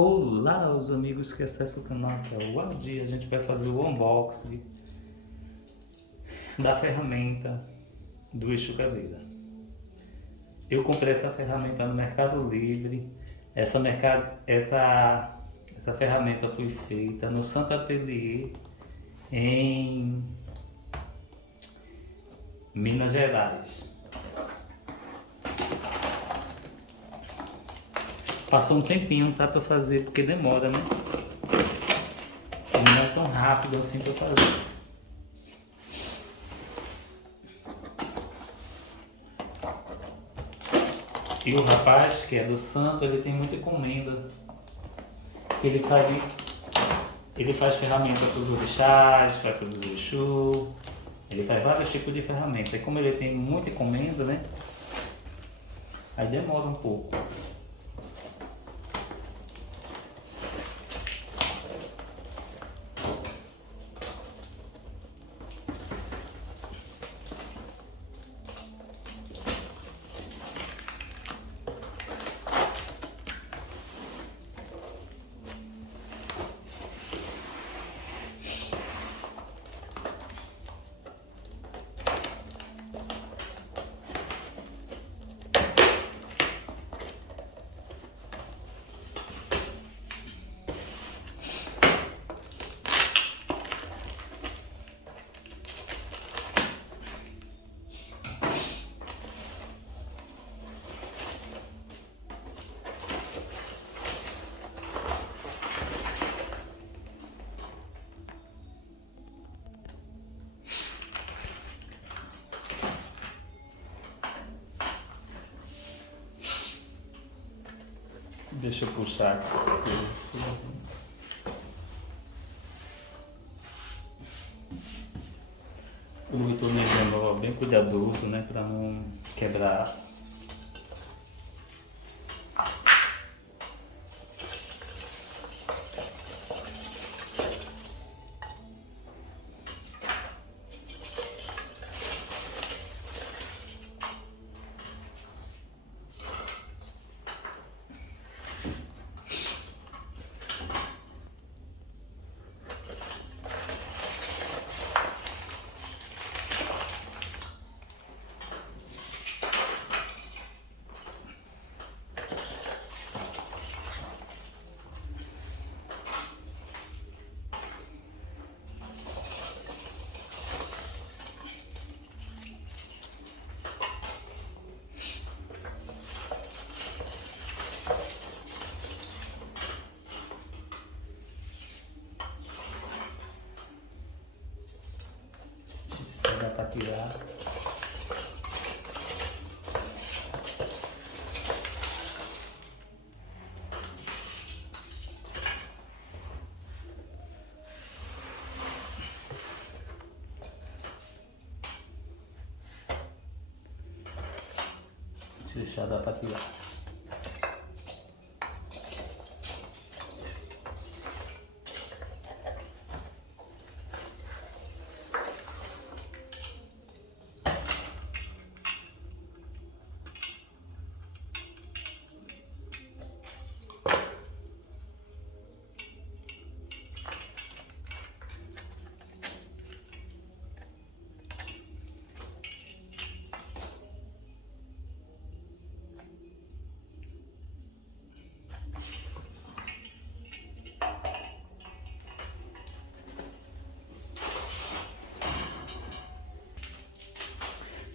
Olá, os amigos que acessam o canal que é o Adi. A gente vai fazer o unboxing da ferramenta do Exu Caveira. Eu comprei essa ferramenta no Mercado Livre. Essa ferramenta foi feita no Santo Atelier, em Minas Gerais. Passou um tempinho, tá, pra fazer, porque demora, né? Não é tão rápido assim pra fazer. E o rapaz, que é do Santo, ele tem muita encomenda. Ele faz ferramenta para os orixás, para produzir Exu. Ele faz vários tipos de ferramentas. E como ele tem muita encomenda, né? Aí demora um pouco. Deixa eu puxar aqui as coisas. Eu estou levando bem cuidadoso, né? Para não quebrar. Dá para tirar. Deixa dá para tirar.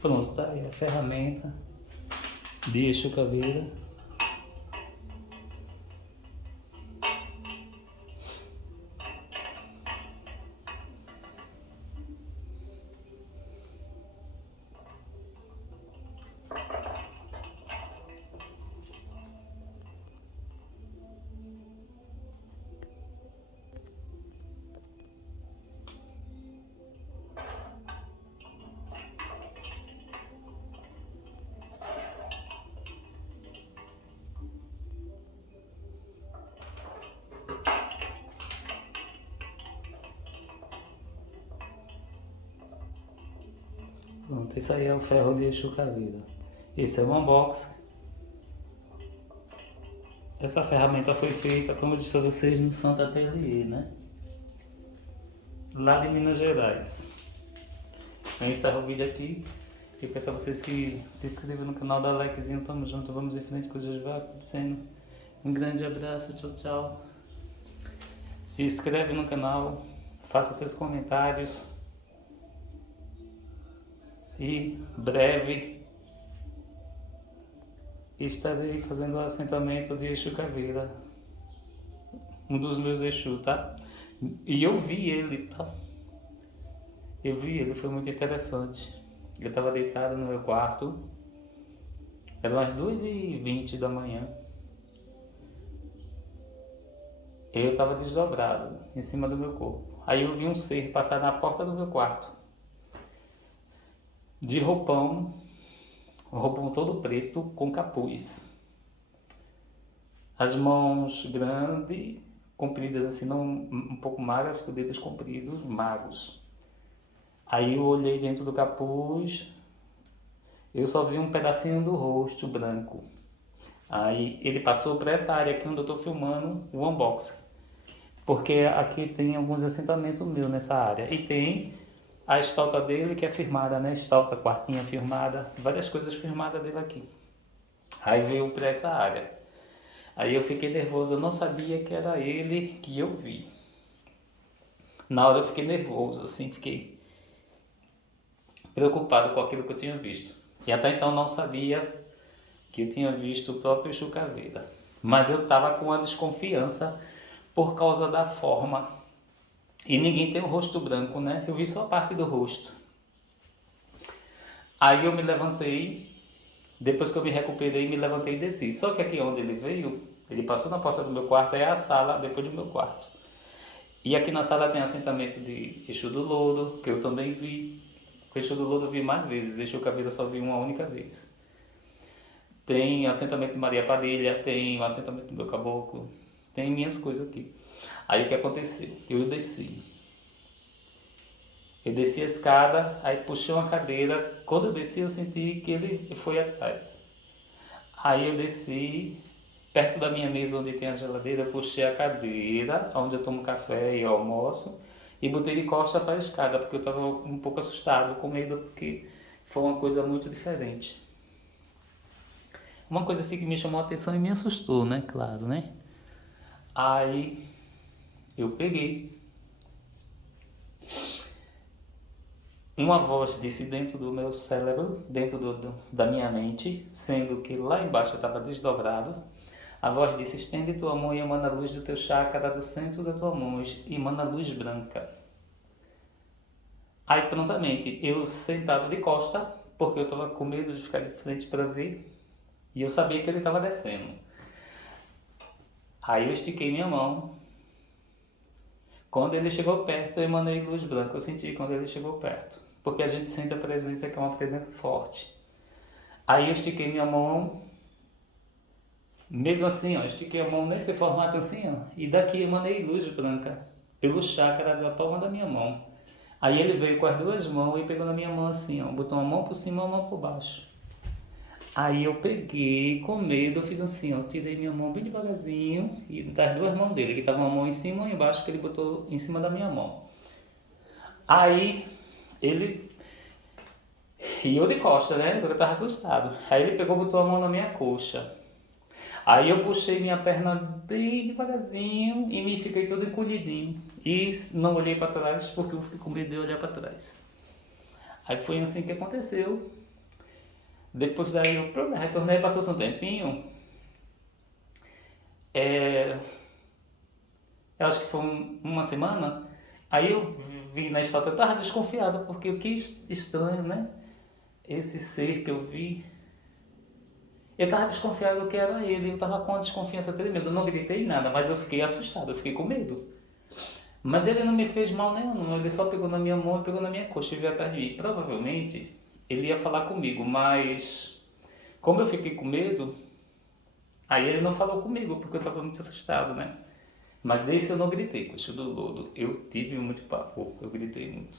Pronto, tá aí a ferramenta de Exu Caveira. Pronto, isso aí é o ferro de Exu Caveira. Esse é o unboxing. Essa ferramenta foi feita, como eu disse a vocês, no Santo Atelier, né? Lá de Minas Gerais. Eu encerro o vídeo aqui e peço a vocês que se inscrevam no canal, dá likezinho, tamo junto, vamos em frente, coisas vão acontecendo. Um grande abraço, tchau, tchau. Se inscreve no canal, faça seus comentários e breve estarei fazendo o assentamento de Exu Caveira, um dos meus Exu, tá? E eu vi ele, tá? Eu vi ele, foi muito interessante. Eu estava deitado no meu quarto, eram umas 2h20 da manhã. Eu estava desdobrado em cima do meu corpo. Aí eu vi um ser passar na porta do meu quarto, de roupão, um roupão todo preto com capuz. As mãos grandes, compridas assim, não, um pouco magras, com dedos compridos, magros. Aí eu olhei dentro do capuz, eu só vi um pedacinho do rosto branco. Aí ele passou para essa área aqui onde eu estou filmando o unboxing. Porque aqui tem alguns assentamentos meus nessa área. E tem a estalta dele que é firmada, né? Estalta, quartinha firmada, várias coisas firmadas dele aqui. Aí veio para essa área. Aí eu fiquei nervoso, eu não sabia que era ele que eu vi. Na hora eu fiquei nervoso, assim, fiquei preocupado com aquilo que eu tinha visto. E até então não sabia que eu tinha visto o próprio Exu Caveira. Mas eu estava com uma desconfiança por causa da forma. E ninguém tem o rosto branco, né? Eu vi só parte do rosto. Aí eu me levantei, depois que eu me recuperei, me levantei e desci. Só que aqui onde ele veio, ele passou na porta do meu quarto, é a sala depois do meu quarto. E aqui na sala tem assentamento de Exu do Lodo, que eu também vi. O Exu do Lodo eu vi mais vezes, Exu Caveira eu só vi uma única vez. Tem assentamento de Maria Padilha, tem o assentamento do meu caboclo, tem minhas coisas aqui. Aí o que aconteceu? Eu desci a escada, aí puxei uma cadeira. Quando eu desci eu senti que ele foi atrás. Aí eu desci, perto da minha mesa onde tem a geladeira, eu puxei a cadeira, onde eu tomo café e almoço, e botei de costas para a escada, porque eu estava um pouco assustado, com medo, porque foi uma coisa muito diferente. Uma coisa assim que me chamou a atenção e me assustou, né? Claro, né? Aí eu peguei. Uma voz disse dentro do meu cérebro, dentro da minha mente, sendo que lá embaixo eu estava desdobrado. A voz disse: estende tua mão e emana a luz do teu chakra do centro da tua mão e emana a luz branca. Aí prontamente eu sentava de costa, porque eu estava com medo de ficar de frente para ver, e eu sabia que ele estava descendo. Aí eu estiquei minha mão. Quando ele chegou perto, eu emanei luz branca. Eu senti quando ele chegou perto, porque a gente sente a presença, que é uma presença forte. Aí eu estiquei minha mão, mesmo assim, ó, estiquei a mão nesse formato assim, ó, e daqui emanei luz branca pelo chakra da palma da minha mão. Aí ele veio com as duas mãos e pegou na minha mão assim, ó, botou uma mão por cima e uma mão por baixo. Aí eu peguei, com medo, eu fiz assim, ó, tirei minha mão bem devagarzinho e das duas mãos dele, que tava uma mão em cima e uma embaixo, que ele botou em cima da minha mão. Aí ele... E eu de costa, né? Eu tava assustado. Aí ele pegou, botou a mão na minha coxa. Aí eu puxei minha perna bem devagarzinho e me fiquei todo encolhidinho. E não olhei para trás porque eu fiquei com medo de olhar para trás. Aí foi assim que aconteceu. Depois daí eu retornei, passou um tempinho. Eu acho que foi uma semana. Aí eu vi na estátua, eu tava desconfiado, porque que estranho, né? Esse ser que eu vi. Eu tava desconfiado que era ele, eu tava com uma desconfiança tremenda. Eu não gritei nada, mas eu fiquei assustado, eu fiquei com medo. Mas ele não me fez mal nenhum, ele só pegou na minha mão e pegou na minha coxa e veio atrás de mim. Provavelmente ele ia falar comigo, mas como eu fiquei com medo, aí ele não falou comigo, porque eu tava muito assustado, né? Mas desse eu não gritei, com o Exu do Lodo. Eu tive muito pavor, eu gritei muito.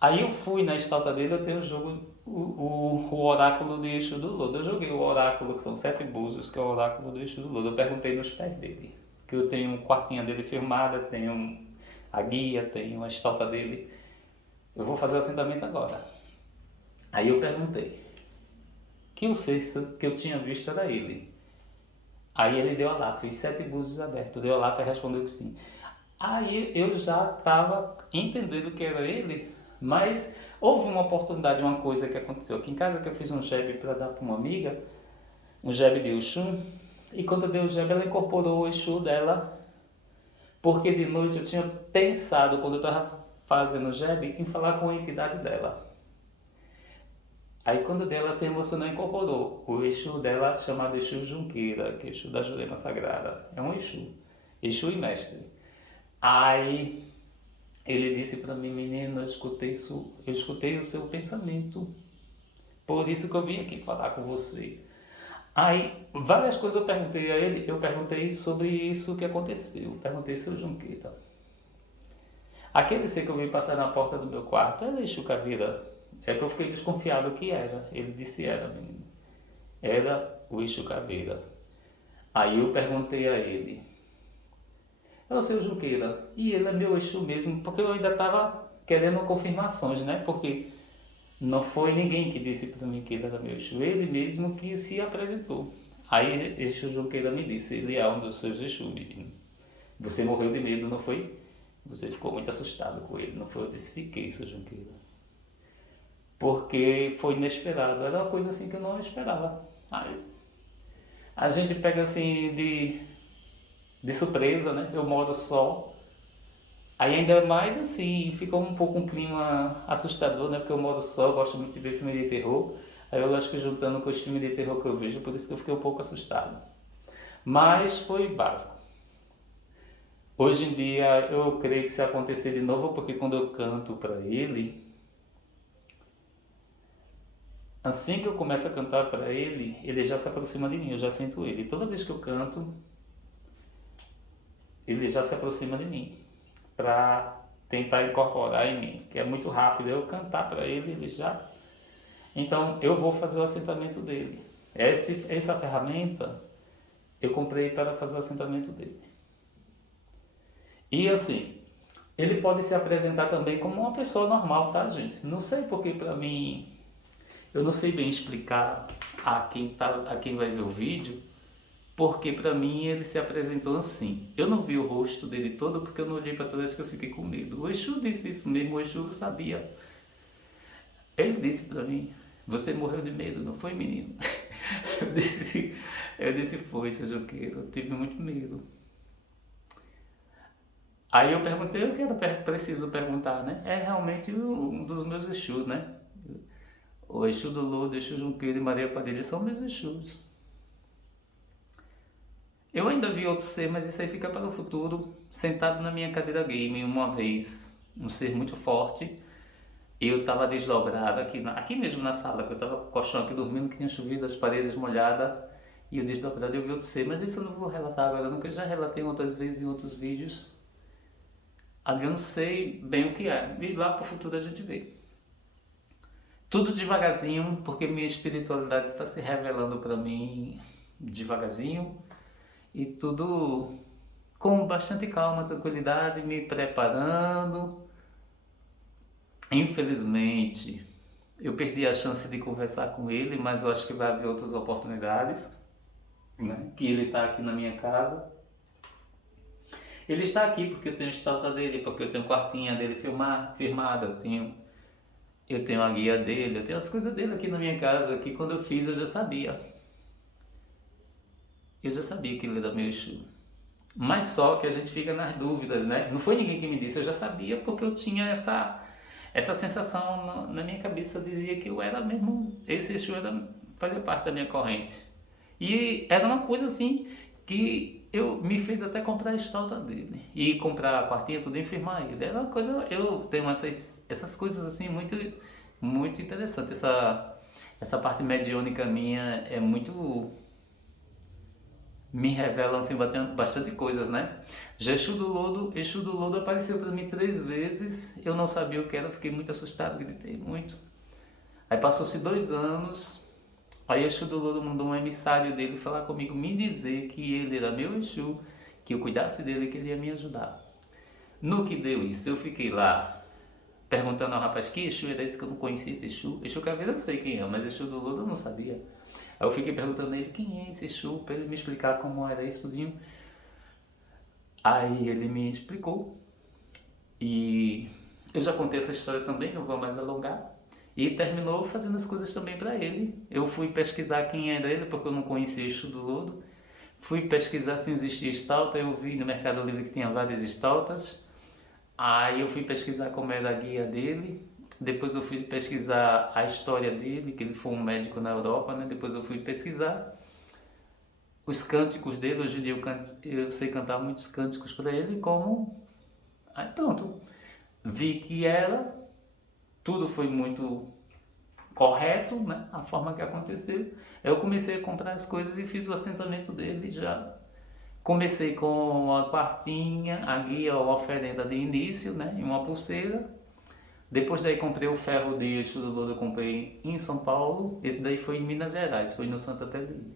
Aí eu fui na estátua dele, eu tenho o jogo, o oráculo de Exu do Lodo. Eu joguei o oráculo, que são 7 búzios, que é o oráculo do Exu do Lodo. Eu perguntei nos pés dele, que eu tenho um quartinha dele firmada, tenho a guia, tenho a estátua dele. Eu vou fazer o assentamento agora. Aí eu perguntei que o ser que eu tinha visto era ele. Aí ele deu a lá, fiz 7 búzios abertos, deu a lá e respondeu que sim. Aí eu já estava entendendo que era ele, mas houve uma oportunidade, uma coisa que aconteceu aqui em casa, que eu fiz um jebe para dar para uma amiga, um jebe de Exu, e quando eu dei o jebe ela incorporou o Exu dela, porque de noite eu tinha pensado, quando eu estava fazendo o jebe, em falar com a entidade dela. Aí quando dela se emocionou e incorporou o Exu dela, chamado Exu Junqueira, que é Exu da Jurema Sagrada. É um Exu, Exu e mestre. Aí ele disse para mim, menino, eu escutei o seu pensamento, por isso que eu vim aqui falar com você. Aí várias coisas eu perguntei a ele, eu perguntei sobre isso que aconteceu, perguntei sobre o Junqueira. Aquele ser que eu vi passar na porta do meu quarto era Exu Caveira. É que eu fiquei desconfiado que era. Ele disse era, menino. Era o Exu Caveira. Aí eu perguntei a ele, é o seu Junqueira, e ele é meu Exu mesmo, porque eu ainda estava querendo confirmações, né? Porque não foi ninguém que disse para mim que ele era meu Exu, ele mesmo que se apresentou. Aí Exu Junqueira me disse, ele é um dos seus Exu, menino. Você morreu de medo, não foi? Você ficou muito assustado com ele, não foi? Eu disse, fiquei, seu Junqueira. Porque foi inesperado, era uma coisa assim que eu não esperava. Aí, a gente pega assim de surpresa, né? Eu moro só. Aí ainda mais assim, fica um pouco um clima assustador, né? Porque eu moro só, eu gosto muito de ver filme de terror. Aí eu acho que juntando com os filmes de terror que eu vejo, por isso que eu fiquei um pouco assustado. Mas foi básico. Hoje em dia eu creio que se acontecer de novo, porque quando eu canto para ele, assim que eu começo a cantar para ele, ele já se aproxima de mim, eu já sinto ele. Toda vez que eu canto, ele já se aproxima de mim para tentar incorporar em mim, que é muito rápido eu cantar para ele, ele já. Então eu vou fazer o assentamento dele. Essa ferramenta eu comprei para fazer o assentamento dele. E assim, ele pode se apresentar também como uma pessoa normal, tá, gente? Não sei porque para mim, eu não sei bem explicar a quem vai ver o vídeo, porque para mim ele se apresentou assim. Eu não vi o rosto dele todo porque eu não olhei para trás que eu fiquei com medo. O Exu disse isso mesmo, o Exu sabia. Ele disse para mim, você morreu de medo, não foi, menino? Eu disse, foi, seu Joqueiro, eu tive muito medo. Aí eu perguntei o que era preciso perguntar, né? É realmente um dos meus Exus, né? O Exu do Lodo, Exu Junqueiro e Maria Padilha são meus Exus. Eu ainda vi outro ser, mas isso aí fica para o futuro. Sentado na minha cadeira game uma vez, um ser muito forte. Eu estava desdobrado aqui mesmo na sala, que eu estava com o colchão aqui dormindo, que tinha chovido, as paredes molhadas. E eu desdobrado eu vi outro ser, mas isso eu não vou relatar agora, não, que eu já relatei outras vezes em outros vídeos. Ali eu não sei bem o que é. E lá para o futuro a gente vê. Tudo devagarzinho, porque minha espiritualidade está se revelando para mim devagarzinho. E tudo com bastante calma, tranquilidade, me preparando. Infelizmente, eu perdi a chance de conversar com ele, mas eu acho que vai haver outras oportunidades, né? Que ele está aqui na minha casa. Ele está aqui porque eu tenho a estátua dele, porque eu tenho a quartinha dele firmada, eu tenho a guia dele, eu tenho as coisas dele aqui na minha casa, que quando eu fiz eu já sabia. Eu já sabia que ele era meu Exu. Mas só que a gente fica nas dúvidas, né? Não foi ninguém que me disse, eu já sabia porque eu tinha essa sensação na minha cabeça, dizia que eu era mesmo, esse Exu fazia parte da minha corrente. E era uma coisa assim que me fez até comprar a estátua dele e comprar a quartinha, tudo e firmar ele. Era uma coisa, eu tenho essas coisas assim muito, muito interessantes. Essa parte mediúnica minha é muito me revelam assim bastante coisas, né? Já Exu do Lodo apareceu para mim 3 vezes, eu não sabia o que era, fiquei muito assustado, gritei muito. Aí passou-se 2 anos, aí Exu do Lodo mandou um emissário dele falar comigo, me dizer que ele era meu Exu, que eu cuidasse dele, que ele ia me ajudar. No que deu isso, eu fiquei lá perguntando ao rapaz que Exu era esse, que eu não conhecia esse Exu. Exu Caveira eu sei quem é, mas Exu do Lodo eu não sabia. Aí eu fiquei perguntando a ele quem é esse Exu, para ele me explicar como era isso tudinho. Aí ele me explicou e eu já contei essa história também, não vou mais alongar. E terminou fazendo as coisas também para ele. Eu fui pesquisar quem era ele, porque eu não conhecia Exu do Lodo. Fui pesquisar se existia estalta, eu vi no Mercado Livre que tinha várias estaltas. Aí eu fui pesquisar como era a guia dele. Depois eu fui pesquisar a história dele, que ele foi um médico na Europa, né? Depois eu fui pesquisar os cânticos dele. Hoje em dia eu sei cantar muitos cânticos para ele, como... Aí pronto, vi que era, tudo foi muito correto, né? A forma que aconteceu. Eu comecei a comprar as coisas e fiz o assentamento dele já. Comecei com a quartinha, a guia ou a oferenda de início, né? E uma pulseira. Depois daí comprei o ferro de Exu do Lodo, eu comprei em São Paulo. Esse daí foi em Minas Gerais, foi no Santa Teresia.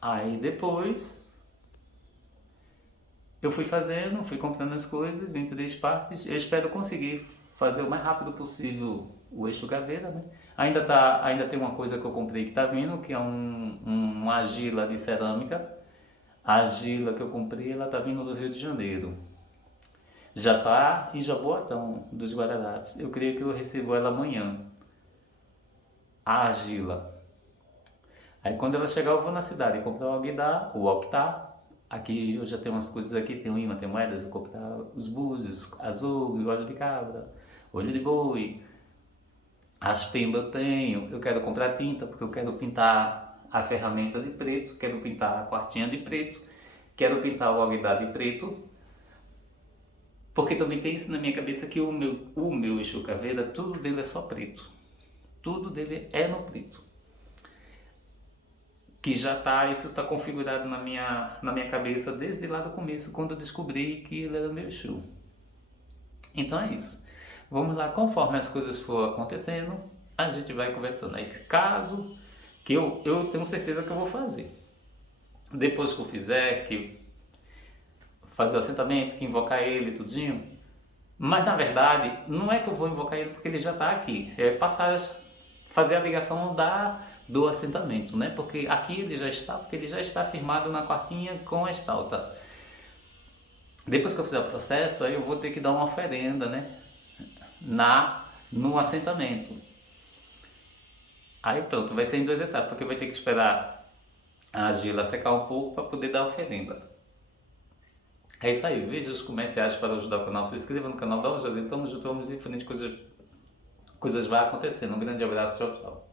Aí depois eu fui fazendo, fui comprando as coisas em 3 partes. Eu espero conseguir fazer o mais rápido possível o Exu Caveira, né? Ainda tem uma coisa que eu comprei que tá vindo, que é uma argila de cerâmica. A argila que eu comprei, ela tá vindo do Rio de Janeiro. Já tá em Jaboatão, dos Guararapes. Eu creio que eu recebo ela amanhã. A argila. Aí quando ela chegar eu vou na cidade comprar o alguidar, o octá. Aqui eu já tenho umas coisas aqui, tem imã, tem moedas, vou comprar os búzios, azougue, óleo de cabra, olho de boi, as pembas eu tenho, eu quero comprar tinta porque eu quero pintar a ferramenta de preto, quero pintar a quartinha de preto, quero pintar o alguidar de preto, porque também tem isso na minha cabeça que o meu Exu Caveira, tudo dele é só preto, tudo dele é no preto. Que já tá, isso está configurado na minha cabeça desde lá do começo, quando eu descobri que ele era meu Exu. Então é isso. Vamos lá, conforme as coisas for acontecendo, a gente vai conversando. Aí, caso que eu tenho certeza que eu vou fazer. Depois que eu fizer, que fazer o assentamento, que invocar ele, tudinho. Mas na verdade, não é que eu vou invocar ele porque ele já está aqui. É passar, fazer a ligação do assentamento, né? Porque aqui ele já está firmado na quartinha com a estalta. Depois que eu fizer o processo, aí eu vou ter que dar uma oferenda, né? No assentamento. Aí pronto, vai ser em 2 etapas, porque vai ter que esperar a argila secar um pouco para poder dar a oferenda. É isso aí, veja os comerciais para ajudar o canal, se inscreva no canal, dá um joinha, tamo junto, vamos em frente, coisas vai acontecendo. Um grande abraço, tchau, tchau.